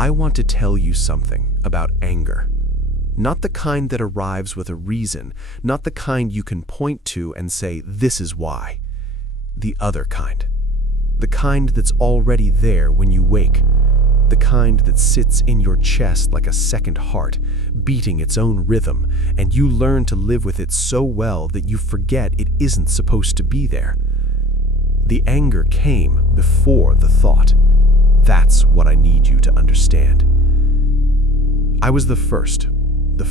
I want to tell you something about anger. Not the kind that arrives with a reason, not the kind you can point to and say, this is why. The other kind. The kind that's already there when you wake. The kind that sits in your chest like a second heart, beating its own rhythm, and you learn to live with it so well that you forget it isn't supposed to be there. The anger came before the thought. That's what I need you to understand. I was the firstborn,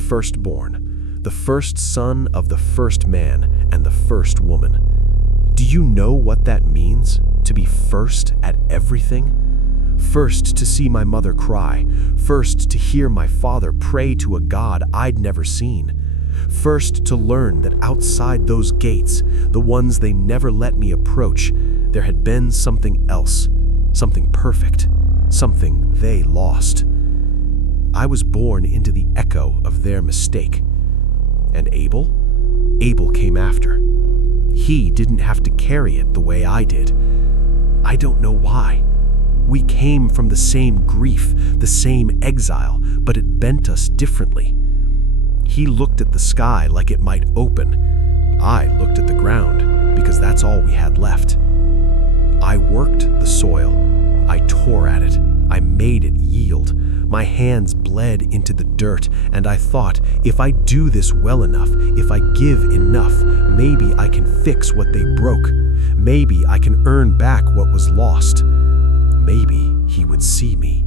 the first son of the first man and the first woman. Do you know what that means, to be first at everything? First to see my mother cry, first to hear my father pray to a God I'd never seen, first to learn that outside those gates, the ones they never let me approach, there had been something else, something perfect, something they lost. I was born into the echo of their mistake. And Abel? Abel came after. He didn't have to carry it the way I did. I don't know why. We came from the same grief, the same exile, but it bent us differently. He looked at the sky like it might open. I looked at the ground because that's all we had left. I worked the soil. I tore at it. I made it yield. My hands bled into the dirt, and I thought, if I do this well enough, if I give enough, maybe I can fix what they broke. Maybe I can earn back what was lost. Maybe he would see me.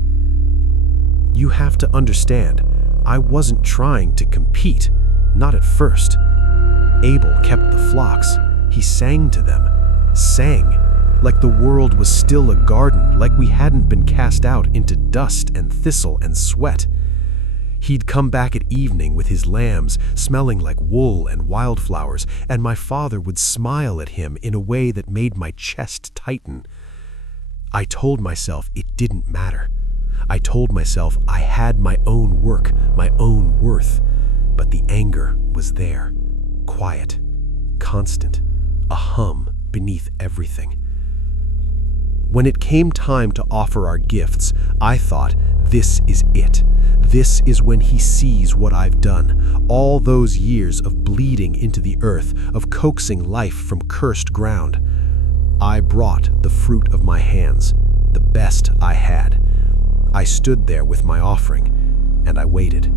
You have to understand, I wasn't trying to compete, not at first. Abel kept the flocks. He sang to them, sang, like the world was still a garden, like we hadn't been cast out into dust and thistle and sweat. He'd come back at evening with his lambs, smelling like wool and wildflowers, and my father would smile at him in a way that made my chest tighten. I told myself it didn't matter. I told myself I had my own work, my own worth, but the anger was there, quiet, constant, a hum beneath everything. When it came time to offer our gifts, I thought, this is it. This is when he sees what I've done. All those years of bleeding into the earth, of coaxing life from cursed ground. I brought the fruit of my hands, the best I had. I stood there with my offering, and I waited.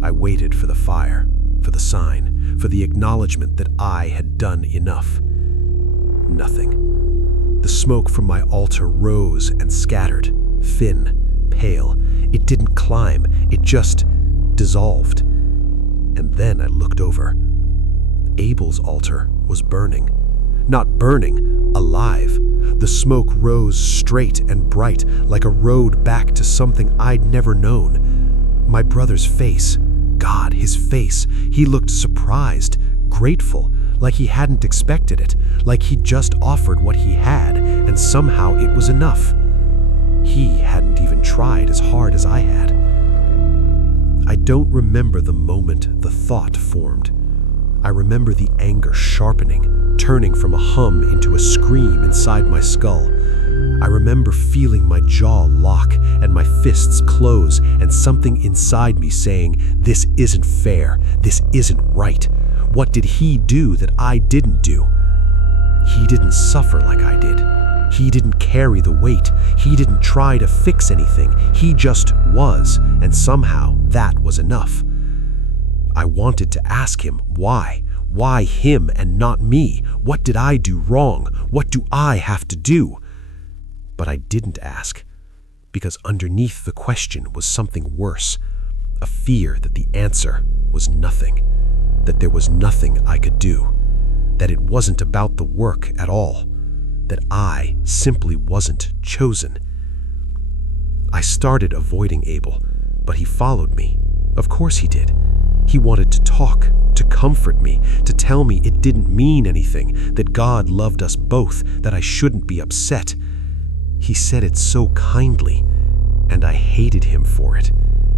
I waited for the fire, for the sign, for the acknowledgement that I had done enough. Nothing. The smoke from my altar rose and scattered, thin, pale. It didn't climb, it just dissolved. And then I looked over. Abel's altar was burning. Not burning, alive. The smoke rose straight and bright, like a road back to something I'd never known. My brother's face, God, his face, he looked surprised, grateful, like he hadn't expected it, like he'd just offered what he had, and somehow it was enough. He hadn't even tried as hard as I had. I don't remember the moment the thought formed. I remember the anger sharpening, turning from a hum into a scream inside my skull. I remember feeling my jaw lock and my fists close, and something inside me saying, this isn't fair, this isn't right. What did he do that I didn't do? He didn't suffer like I did. He didn't carry the weight. He didn't try to fix anything. He just was, and somehow that was enough. I wanted to ask him why. Why him and not me? What did I do wrong? What do I have to do? But I didn't ask, because underneath the question was something worse, a fear that the answer was nothing. That there was nothing I could do, that it wasn't about the work at all, that I simply wasn't chosen. I started avoiding Abel, but he followed me. Of course he did. He wanted to talk, to comfort me, to tell me it didn't mean anything, that God loved us both, that I shouldn't be upset. He said it so kindly, and I hated him for it.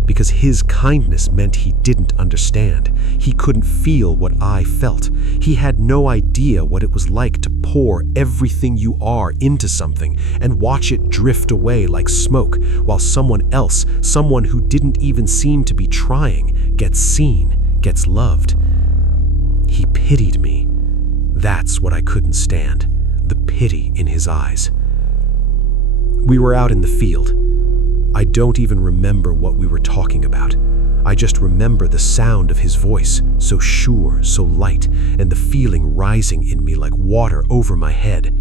because his kindness meant he didn't understand. He couldn't feel what I felt. He had no idea what it was like to pour everything you are into something and watch it drift away like smoke, while someone else, someone who didn't even seem to be trying, gets seen, gets loved. He pitied me. That's what I couldn't stand, the pity in his eyes. We were out in the field. I don't even remember what we were talking about. I just remember the sound of his voice, so sure, so light, and the feeling rising in me like water over my head.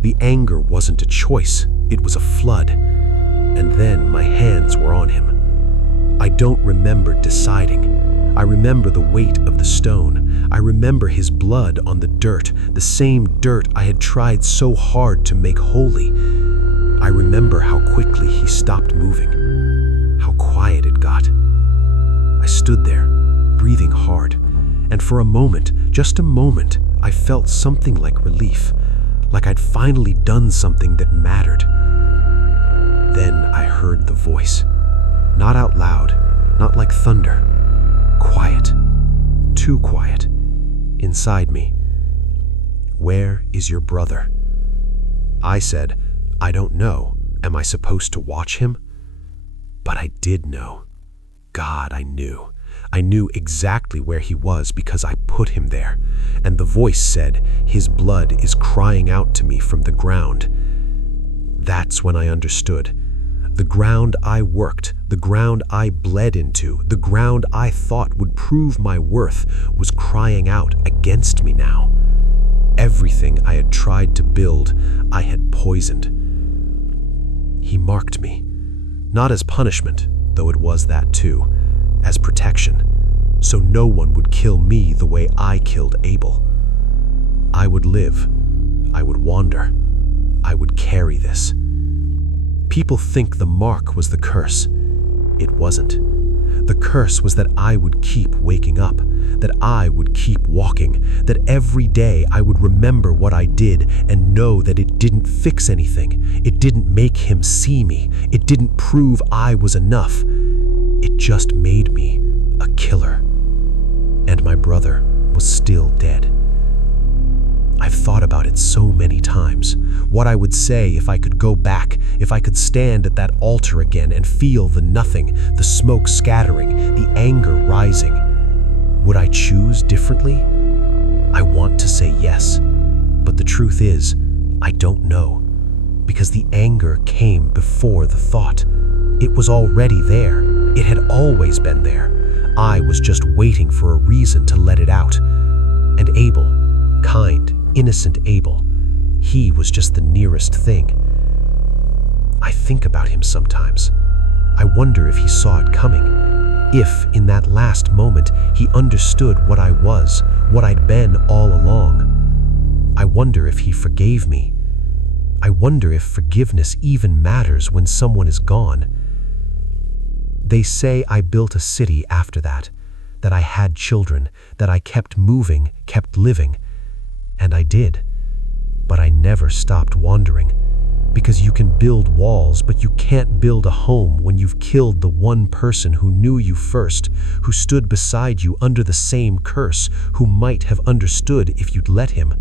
The anger wasn't a choice, it was a flood. And then my hands were on him. I don't remember deciding. I remember the weight of the stone. I remember his blood on the dirt, the same dirt I had tried so hard to make holy. I remember how quickly he stopped moving, how quiet it got. I stood there, breathing hard, and for a moment, just a moment, I felt something like relief, like I'd finally done something that mattered. Then I heard the voice, not out loud, not like thunder, quiet, too quiet, inside me. "Where is your brother?" I said, "I don't know. Am I supposed to watch him?" But I did know. God, I knew. I knew exactly where he was because I put him there. And the voice said, "His blood is crying out to me from the ground." That's when I understood. The ground I worked, the ground I bled into, the ground I thought would prove my worth was crying out against me now. Everything I had tried to build, I had poisoned. He marked me, not as punishment, though it was that too, as protection, so no one would kill me the way I killed Abel. I would live, I would wander, I would carry this. People think the mark was the curse. It wasn't. The curse was that I would keep waking up, that I would keep walking, that every day I would remember what I did and know that it didn't fix anything. It didn't make him see me. It didn't prove I was enough. It just made me a killer. And my brother was still dead. I've thought about it so many times. What I would say if I could go back, if I could stand at that altar again and feel the nothing, the smoke scattering, the anger rising. Would I choose differently? I want to say yes, but the truth is, I don't know. Because the anger came before the thought. It was already there. It had always been there. I was just waiting for a reason to let it out. And Abel, kind, innocent Abel, he was just the nearest thing. I think about him sometimes. I wonder if he saw it coming. If, in that last moment, he understood what I was, what I'd been all along. I wonder if he forgave me. I wonder if forgiveness even matters when someone is gone. They say I built a city after that I had children, that I kept moving, kept living. And I did. But I never stopped wandering. Because you can build walls, but you can't build a home when you've killed the one person who knew you first, who stood beside you under the same curse, who might have understood if you'd let him.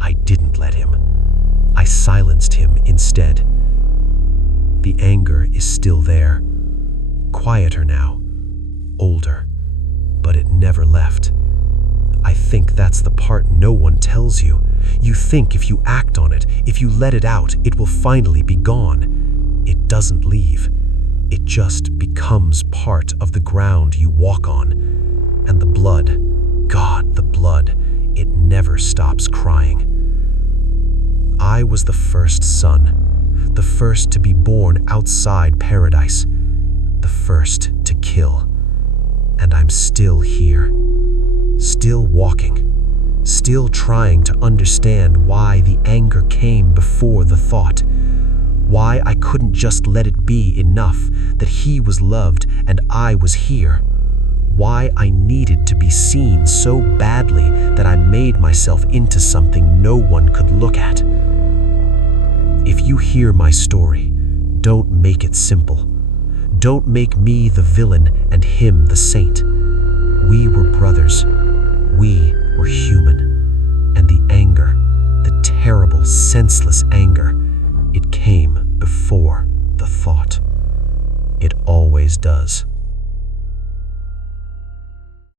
I didn't let him. I silenced him instead. The anger is still there. Quieter now. Older. But it never left. I think that's the part no one tells you. You think if you act on it, if you let it out, it will finally be gone. It doesn't leave. It just becomes part of the ground you walk on. And the blood, God, the blood, it never stops crying. I was the first son, the first to be born outside paradise, the first to kill. And I'm still here. Still walking, still trying to understand why the anger came before the thought, why I couldn't just let it be enough that he was loved and I was here, why I needed to be seen so badly that I made myself into something no one could look at. If you hear my story, don't make it simple. Don't make me the villain and him the saint. We were brothers. We were human. And the anger, the terrible, senseless anger, it came before the thought. It always does.